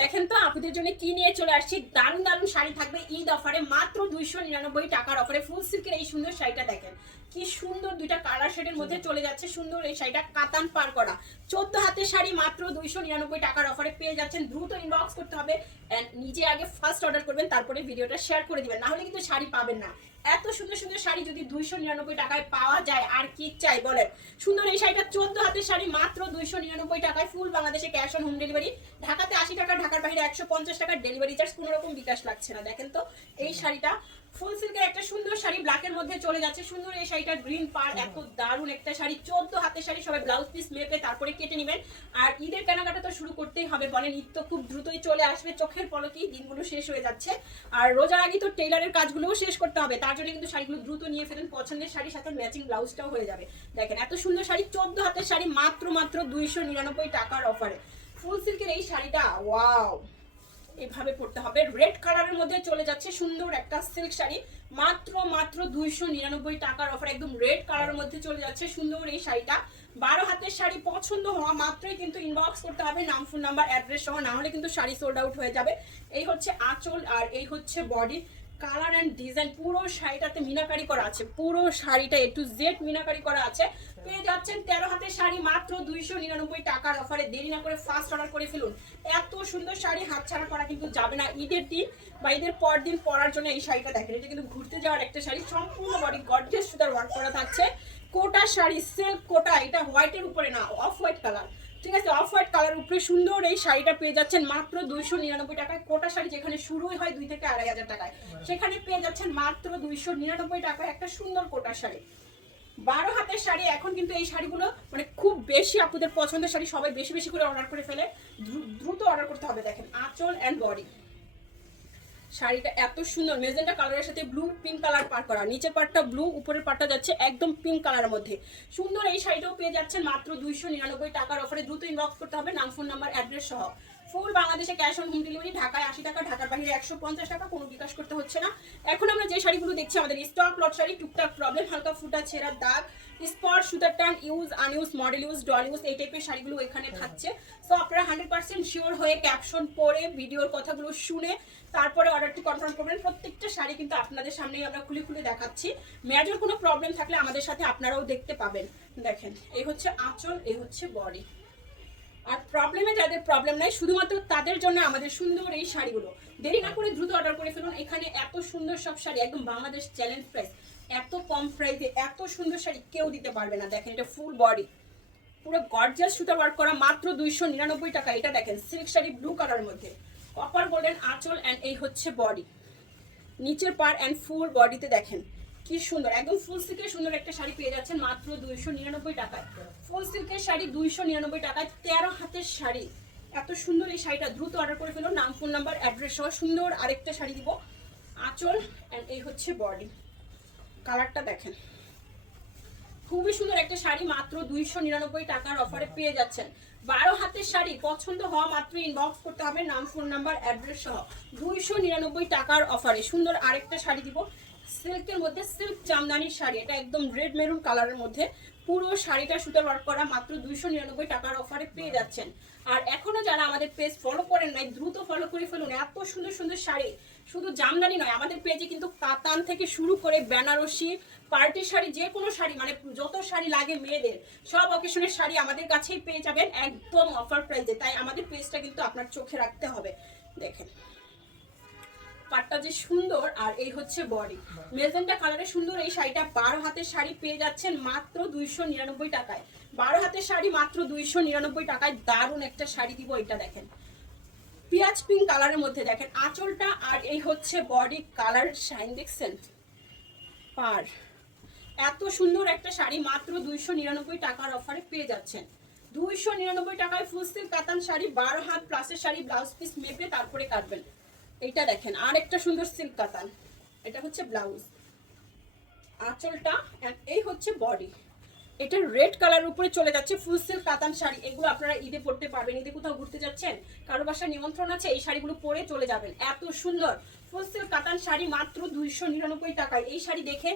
দেখেন তো আপনাদের জন্য কি নিয়ে চলে আসছি? দারুণ দারুণ শাড়ি থাকবে ঈদ অফারে মাত্র দুইশো নিরানব্বই টাকার অফারে ফুল সিল্কের এই সুন্দর শাড়িটা দেখেন। কি সুন্দর দুইটা কালার শেডের মধ্যে চলে যাচ্ছে সুন্দর এই শাড়িটা কাতান পার করা। চোদ্দ হাতের শাড়ি মাত্র দুইশো নিরানব্বই টাকার অফারে পেয়ে যাচ্ছেন দ্রুত ইনবক্স করতে হবে। নিজে আগে ফার্স্ট অর্ডার করবেন তারপরে ভিডিওটা শেয়ার করে দিবেন। না হলে কিন্তু শাড়ি পাবেন না। এত সুন্দর সুন্দর শাড়ি যদি দুইশো নিরানব্বই টাকায় পাওয়া যায়, আর কি চাই বলেন? সুন্দর এই শাড়িটা চোদ্দ হাতের শাড়ি, মাত্র দুইশো নিরানব্বই টাকায় ফুল বাংলাদেশে ক্যাশ অন হোম ডেলিভারি ঢাকাতে আশি টাকা, ঢাকার বাইরে একশো পঞ্চাশ টাকার ডেলিভারি চার্জ কোনো রকম বিকাশ লাগছে না। দেখেন তো, এই শাড়িটা ফুল সিল্কের একটা সুন্দর শাড়ি ব্ল্যাকের মধ্যে চলে যাচ্ছে। সুন্দর এই শাড়িটা গ্রিন পার এত দারুণ একটা শাড়ি। চোদ্দ হাতের শাড়ি সবাই ব্লাউজ পিস মেপে তারপরে কেটে নেবেন। আর ঈদের কেনাকাটা তো শুরু করতেই হবে বলেন ঈদ তো খুব দ্রুতই চলে আসবে চোখের পলকেই দিনগুলো শেষ হয়ে যাচ্ছে। আর রোজার আগে তো টেইলারের কাজগুলোও শেষ করতে হবে তার জন্য কিন্তু শাড়িগুলো দ্রুত নিয়ে ফেলেন পছন্দের শাড়ির সাথে ম্যাচিং ব্লাউজটাও হয়ে যাবে। দেখেন এত সুন্দর শাড়ি চোদ্দ হাতের শাড়ি মাত্র মাত্র দুইশো নিরানব্বই টাকার অফারে ফুল সিল্কের এই শাড়িটা ওয়াও এভাবে পড়তে হবে। রেড কালারের মধ্যে চলে যাচ্ছে সুন্দর একটা সিল্ক শাড়ি। মাত্র মাত্র দুইশো নিরানব্বই টাকার অফার একদম রেড কালারের মধ্যে চলে যাচ্ছে সুন্দর এই শাড়িটা। বারো হাতের শাড়ি পছন্দ হওয়া মাত্রই কিন্তু ইনবক্স করতে হবে, নাম ফোন নাম্বার অ্যাড্রেস সহ, না হলে কিন্তু শাড়ি সোল্ড আউট হয়ে যাবে। এই হচ্ছে আঁচল আর এই হচ্ছে বডি কালার অ্যান্ড ডিজাইন পুরো শাড়িটাতে মিনাকারি করা আছে। পুরো শাড়িটা এ টু জেড মিনাকারি করা আছে। পেয়ে যাচ্ছেন তেরো হাতের শাড়ি, মাত্র দুইশো নিরানব্বই টাকার অফারে দেরি না করে ফার্স্ট অর্ডার করে ফেলুন। এত সুন্দর শাড়ি হাতছাড়া করা কিন্তু যাবে না ঈদের দিন বা ঈদের পর দিন পরার জন্য এই শাড়িটা দেখেন। এটা কিন্তু ঘুরতে যাওয়ার একটা শাড়ি। সম্পূর্ণ বডি গর্জেস সুতার ওয়ার্ক করা থাকছে। কোটা শাড়ি সিল্ক কোটা, এটা হোয়াইটের উপরে না অফ হোয়াইট কালার ঠিক আছে অফ হোয়াইট কালার উপরে সুন্দর এই শাড়িটা পেয়ে যাচ্ছেন মাত্র দুইশো নিরানব্বই টাকায়। কোটা শাড়ি যেখানে শুরুই হয় দুই থেকে আড়াই হাজার টাকায়। সেখানে পেয়ে যাচ্ছেন মাত্র দুইশো নিরানব্বই টাকায় একটা সুন্দর কোটা শাড়ি। বারো হাতের শাড়ি, এখন কিন্তু এই শাড়িগুলো মানে খুব বেশি আপনাদের পছন্দের শাড়ি, সবাই বেশি বেশি করে অর্ডার করে ফেলে। দ্রুত অর্ডার করতে হবে, দেখেন, আঁচল অ্যান্ড বডি শাড়িটা এত সুন্দর, মেজেন্টা কালারের সাথে ব্লু পিঙ্ক কালার পার করা। নিচের পার্টটা ব্লু উপরের পার্টটা যাচ্ছে একদম পিঙ্ক কালারের মধ্যে। সুন্দর এই শাড়িটাও পেয়ে যাচ্ছেন মাত্র দুইশো নিরানব্বই টাকার অফারে দ্রুত ইনবক্স করতে হবে, নাম ফোন নাম্বার অ্যাড্রেস সহ। ফুল বাংলাদেশে ক্যাশ অন হোম ডেলিভারি ঢাকায় আশি টাকা ঢাকার বাইরে একশো পঞ্চাশ টাকা কোনো বিকাশ করতে হচ্ছে না। এখন আমরা যে শাড়িগুলো দেখছি আমাদের স্টক লট শাড়ি টুকটাক প্রবলেম হালকা ফুটা ছেঁড়ার দাগ স্পট সুতার টান use unuse model use doll use এই টাইপের শাড়িগুলো এখানে থাকছে। সো আপনারা হান্ড্রেড পার্সেন্ট শিওর হয়ে ক্যাপশন পড়ে ভিডিওর কথাগুলো শুনে তারপরে অর্ডারটি কনফার্ম করবেন। প্রত্যেকটা শাড়ি কিন্তু আপনাদের সামনেই আমরা খুলে খুলে দেখাচ্ছি। মেজর কোনো প্রবলেম থাকলে আমাদের সাথে আপনারাও দেখতে পাবেন। দেখেন এই হচ্ছে আঁচল এই হচ্ছে বডি আর প্রবলেমে যাদের প্রবলেম নাই, শুধুমাত্র তাদের জন্য আমাদের সুন্দর এই শাড়িগুলো। দেরি না করে দ্রুত অর্ডার করে ফেলুন। এখানে এত সুন্দর সব শাড়ি, একদম বাংলাদেশ চ্যালেঞ্জ প্রাইস এত কম প্রাইসে এত সুন্দর শাড়ি কেউ দিতে পারবে না। দেখেন, এটা ফুল বডি পুরো গর্জাস সুতা ওয়ার্ক করা মাত্র দুইশো নিরানব্বই টাকা। এটা দেখেন সিল্ক শাড়ি ব্লু কালারের মধ্যে। কপার গোল্ডেন আঁচল অ্যান্ড এই হচ্ছে বডি নিচের পার অ্যান্ড ফুল বডিতে দেখেন। কি সুন্দর, একদম ফুল সিল্কের সুন্দর একটা শাড়ি পেয়ে যাচ্ছেন মাত্র দুইশো নিরানব্বই টাকায়। ফুল সিল্কের শাড়ি দুইশো নিরানব্বই টাকায়, তেরো হাতের শাড়ি। এত সুন্দর এই শাড়িটা, দ্রুত অর্ডার করে ফেলো নাম ফোন নাম্বার অ্যাড্রেস সহ সুন্দর আরেকটা শাড়ি দিব। আঁচল অ্যান্ড এই হচ্ছে বডি কালারটা দেখেন। খুবই সুন্দর একটা শাড়ি, মাত্র দুইশো নিরানব্বই টাকার অফারে পেয়ে যাচ্ছেন। বারো হাতের শাড়ি, পছন্দ হওয়া মাত্র ইনবক্স করতে হবে, নাম ফোন নাম্বার অ্যাড্রেস সহ। দুইশো নিরানব্বই টাকার অফারে সুন্দর আরেকটা শাড়ি দিব। সিল্কের মধ্যে সিল্ক জামদানির শাড়ি, এটা একদম রেড মেরুন কালারের মধ্যে। পুরো শাড়িটা সুতার ওয়ার্ক করা মাত্র দুইশো নিরানব্বই টাকার অফারে পেয়ে যাচ্ছেন। আর এখনও যারা আমাদের পেজ ফলো করেন নাই, দ্রুত ফলো করে ফেলুন। এত সুন্দর সুন্দর শাড়ি, শুধু জামদানি নয়, আমাদের পেজে কিন্তু কাতান থেকে শুরু করে বেনারসি, পার্টি শাড়ি, যে কোনো শাড়ি মানে যত শাড়ি লাগে মেয়েদের, সব অকেশনের শাড়ি আমাদের কাছেই পেয়ে যাবেন একদম অফার প্রাইসে তাই আমাদের পেজটা কিন্তু আপনার চোখে রাখতে হবে। দেখেন। পাটটা যে সুন্দর আর এই হচ্ছে বডি। মেজেন্টা কালারের সুন্দর, এই শাড়িটা বারো হাতের শাড়ি পেয়ে যাচ্ছেন মাত্র দুইশো নিরানব্বই টাকায়। বারো হাতের শাড়ি মাত্র দুইশো নিরানব্বই টাকায় দারুণ একটা শাড়ি দিব এটা দেখেন। পিঁয়াজ পিঙ্ক কালারের মধ্যে দেখেন, আঁচলটা আর এই হচ্ছে বডি কালার শাইন দেখছেন? পার। এত সুন্দর একটা শাড়ি মাত্র দুইশো নিরানব্বই টাকার অফারে পেয়ে যাচ্ছেন। দুইশো নিরানব্বই টাকায় ফুল সিল্ক কাতান শাড়ি, বারো হাত প্লাসের শাড়ি ব্লাউজ পিস মেপে তারপরে কাটবেন। এইটা দেখেন আর একটা সুন্দর সিল্ক কাতান। এটা হচ্ছে ব্লাউজ আঁচলটা এই হচ্ছে বডি এটা রেড কালার উপরে চলে যাচ্ছে ফুল সিল্ক কাতান শাড়ি। এগুলো আপনারা ঈদে পড়তে পারবেন। ঈদে কোথাও ঘুরতে যাচ্ছেন, কারও বাসায় নিমন্ত্রণ আছে, এই শাড়িগুলো পরে চলে যাবেন। এত সুন্দর। ফুল সিল্ক কাতান শাড়ি মাত্র দুইশো নিরানব্বই টাকায়। এই শাড়ি দেখে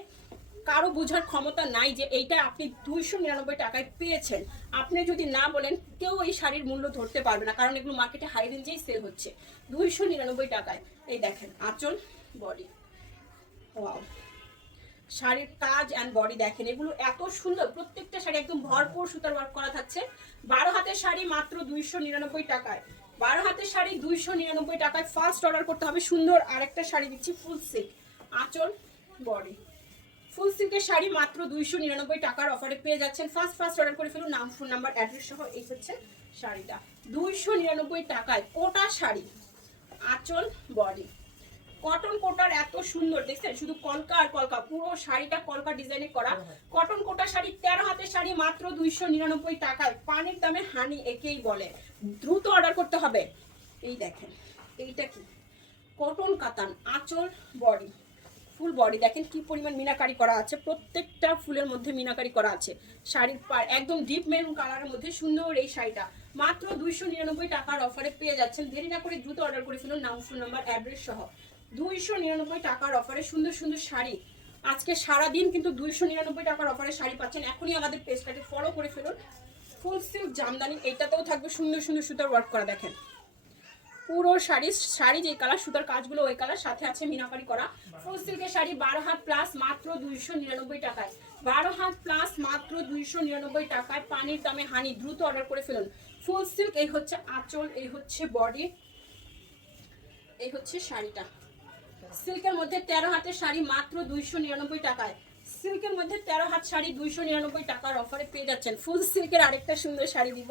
কারও বোঝার ক্ষমতা নাই যে এইটা আপনি দুইশো নিরানব্বই টাকায় পেয়েছেন। আপনি যদি না বলেন, কেউ এই শাড়ির মূল্য ধরতে পারবে না, কারণ এগুলো মার্কেটে হাই রেঞ্জেই সেল হচ্ছে। দুইশো নিরানব্বই টাকায়। এই দেখেন, আঁচল বডি শাড়ির কাজ অ্যান্ড বডি দেখেন, এগুলো এত সুন্দর, প্রত্যেকটা শাড়ি একদম ভরপুর সুতার ওয়ার্ক করা থাকছে। বারো হাতের শাড়ি মাত্র দুইশো নিরানব্বই টাকায়। বারো হাতের শাড়ি দুইশো নিরানব্বই টাকায় ফার্স্ট অর্ডার করতে হবে, সুন্দর আরেকটা শাড়ি দিচ্ছি ফুল সিল্ক আঁচল বডি ফুল সিল্কের শাড়ি মাত্র দুইশো নিরানব্বই টাকার অফারে পেয়ে যাচ্ছেন। ফার্স্ট ফার্স্ট অর্ডার করে ফেলুন, নাম ফোন নাম্বার অ্যাড্রেস সহ এই হচ্ছে শাড়িটা। দুইশো নিরানব্বই টাকায় কোটা শাড়ি, আঁচল বডি কটন কোটার এত সুন্দর, দেখছেন? শুধু কলকা আর কলকা, পুরো শাড়িটা কলকা ডিজাইনে করা। কটন কোটা শাড়ি, তেরো হাতের শাড়ি মাত্র দুইশো নিরানব্বই টাকায়। পানির দামে হানি একেই বলে। দ্রুত অর্ডার করতে হবে। এই দেখেন, এইটা কি? কটন কাতান আঁচল বডি ফুল বডি দেখেন কি পরিমাণ মিনাকারি করা আছে, প্রত্যেকটা ফুলের মধ্যে মিনাকারি করা আছে। শাড়ির পার একদম ডিপ মেরুন কালারের মধ্যে সুন্দর এই শাড়িটা। মাত্র দুইশো নিরানব্বই টাকার অফারে পেয়ে যাচ্ছেন, দেরি না করে দ্রুত অর্ডার করে ফেলুন, নাম ফোন নাম্বার অ্যাড্রেস সহ। দুইশো নিরানব্বই টাকার অফারে সুন্দর সুন্দর শাড়ি। আজকে সারাদিন কিন্তু দুইশো নিরানব্বই টাকার অফারে শাড়ি পাচ্ছেন। এখনই আমাদের পেজটাকে ফলো করে ফেলুন। ফুল সিল্ক জামদানি, এটাতেও থাকবে সুন্দর সুন্দর সুতার ওয়ার্ক করা, দেখেন। পুরো শাড়ি শাড়ি যে কালার সুতার কাজগুলো ওই কালার সাথে আছে মিনাকারি করা। ফুল সিল্কের শাড়ি বারো হাত প্লাস মাত্র দুইশো নিরানব্বই টাকায়। বারো হাত প্লাস মাত্র দুইশো নিরানব্বই টাকায় পানির দামে হানি দ্রুত অর্ডার করে ফেলুন। ফুল সিল্ক এই হচ্ছে আঁচল, এই হচ্ছে বডি এই হচ্ছে শাড়িটা। সিল্কের মধ্যে তেরো হাতের শাড়ি মাত্র দুইশো নিরানব্বই টাকায়। সিল্কের মধ্যে তেরো হাত শাড়ি দুইশো নিরানব্বই টাকার অফারে পেয়ে যাচ্ছেন। ফুল সিল্কের আরেকটা সুন্দর শাড়ি দিব।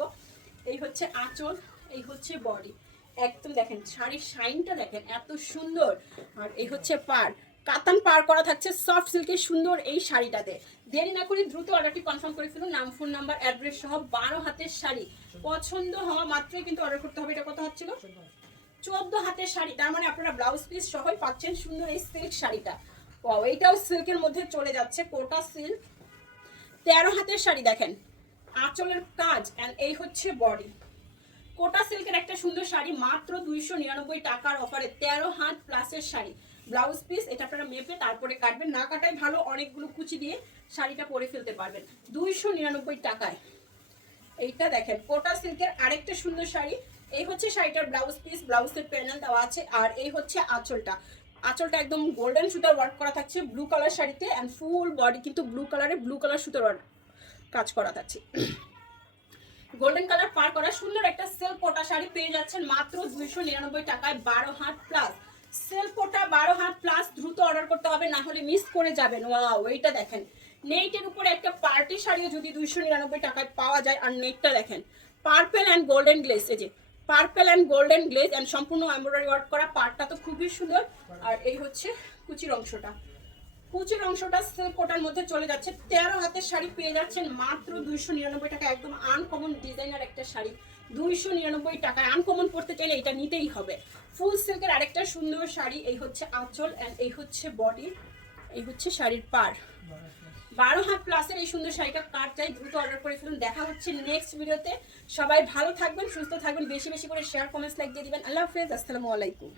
এই হচ্ছে আঁচল, এই হচ্ছে বডি একদম দেখেন, শাড়ির শাইনটা দেখেন, এত সুন্দর। আর এই হচ্ছে পার। কাতান পার করা থাকছে সফট সিল্কের সুন্দর এই শাড়িটাতে। দেরি না করে দ্রুত অর্ডারটি কনফার্ম করে ফেলুন। নাম ফোন নাম্বার অ্যাড্রেস সহ বারো হাতের শাড়ি। পছন্দ হওয়া মাত্রই কিন্তু অর্ডার করতে হবে। এটা কথা হচ্ছিল? চোদ্দ হাতের শাড়ি। তার মানে আপনারা ব্লাউজ পিস সহই পাচ্ছেন সুন্দর এই সিল্ক শাড়িটা। ওয়াও এইটাও সিল্কের মধ্যে চলে যাচ্ছে কোটা সিল্ক তেরো হাতের শাড়ি দেখেন। আঁচলের কাজ। অ্যান্ড এই হচ্ছে বডি কোটা সিল্কের একটা সুন্দর শাড়ি, মাত্র দুইশো নিরানব্বই টাকার অফারে তেরো হাত প্লাসের শাড়ি। ব্লাউজ পিস এটা আপনারা মেপে তারপরে কাটবেন। না কাটাই ভালো, অনেকগুলো কুচি দিয়ে শাড়িটা পরে ফেলতে পারবেন। দুইশো নিরানব্বই টাকায়। এইটা দেখেন, কোটা সিল্কের আরেকটা সুন্দর শাড়ি। এই হচ্ছে শাড়িটার ব্লাউজ পিস ব্লাউজের প্যানেল দেওয়া আছে, আর এই হচ্ছে আঁচলটা। আঁচলটা একদম গোল্ডেন সুতার ওয়ার্ক করা থাকছে ব্লু কালার শাড়িতে অ্যান্ড ফুল বডি কিন্তু ব্লু কালারে ব্লু কালার সুতার ওয়ার্ক কাজ করা থাকছে। গোল্ডেন কালার পার করা সুন্দর একটা সেল পোটা শাড়ি পেয়ে যাচ্ছেন মাত্র দুইশো নিরানব্বই টাকায় বারো হাত প্লাস সেল পোটা বারো হাত প্লাস দ্রুত অর্ডার করতে হবে, না হলে মিস করে যাবেন। ওয়াও এইটা দেখেন। নেটের উপরে একটা পার্টি শাড়িও যদি দুইশো নিরানব্বই টাকায় পাওয়া যায়, আর নেটটা দেখেন। পার্পেল অ্যান্ড গোল্ডেন গ্লেস এই যে purple and golden glaze and সম্পূর্ণ এমব্রয়ডারি ওয়ার্ক করা পার্টটা তো খুবই সুন্দর। আর এই হচ্ছে কুচির অংশটা। কুচির অংশটা সিল্ক কোটার মধ্যে চলে যাচ্ছে। তেরো হাতের শাড়ি পেয়ে যাচ্ছেন মাত্র দুইশো নিরানব্বই টাকা। একদম আনকমন ডিজাইনার একটা শাড়ি। দুইশো নিরানব্বই টাকায় আনকমন পড়তে চাইলে এটা নিতেই হবে। ফুল সিল্কের আরেকটা সুন্দর শাড়ি, এই হচ্ছে আঁচল অ্যান্ড এই হচ্ছে বডি এই হচ্ছে শাড়ির পার বারো হাত প্লাসের এই সুন্দর শাড়িটা কার চাই? দ্রুত অর্ডার করে ফেলুন। দেখা হচ্ছে নেক্সট ভিডিওতে সবাই ভালো থাকবেন, সুস্থ থাকবেন। বেশি বেশি করে শেয়ার কমেন্টস লাইক দিয়ে দিবেন। আল্লাহ হাফেজ, আসসালামু আলাইকুম।